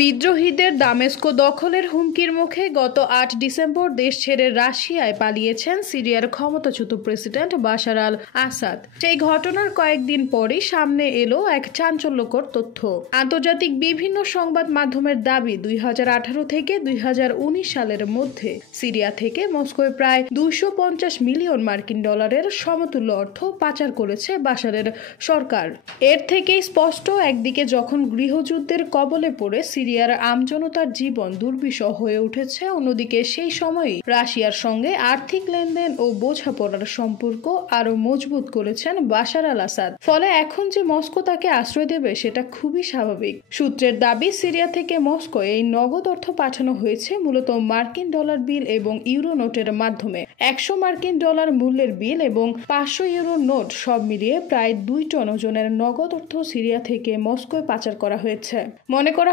বিদ্রোহীদের দামেস্ক দখলের হুমকির মুখে গত ৮ ডিসেম্বর দেশ ছেড়ে রাশিয়ায় পালিয়েছেন সিরিয়ার ক্ষমতাচ্যুত প্রেসিডেন্ট বাশার আল আসাদ। সেই ঘটনার কয়েকদিন পরই সামনে এলো এক চাঞ্চল্যকর তথ্য। আন্তর্জাতিক বিভিন্ন সংবাদ মাধ্যমের দাবি 2018 থেকে 2019 সালের মধ্যে সিরিয়া থেকে মস্কোয় প্রায় 250 মিলিয়ন মার্কিন ডলারের সমতুল্য অর্থ পাচার করেছে বাশারের সরকার। এর থেকেই স্পষ্ট, একদিকে যখন গৃহযুদ্ধের কবলে পড়ে সিরিয়ার আমজনতার জীবন দুর্বিষহ হয়ে উঠেছে, অন্যদিকে সেই সময়ই রাশিয়ার সঙ্গে আর্থিক লেনদেন ও বোঝাপড়ার সম্পর্ক আরও মজবুত করেছেন বাশার আল আসাদ। ফলে এখন যে মস্কো তাকে আশ্রয় দেবে সেটা খুবই স্বাভাবিক। সূত্রের দাবি, সিরিয়া থেকে মস্কো এই নগদ অর্থ পাঠানো হয়েছে মূলত মার্কিন ডলার বিল এবং ইউরো নোটের মাধ্যমে। 100 মার্কিন ডলার মূল্যের বিল এবং 500 ইউরো নোট সব মিলিয়ে প্রায় 2 টন ওজনের নগদ অর্থ সিরিয়া থেকে মস্কোয় পাচার করা হয়েছে। মনে করা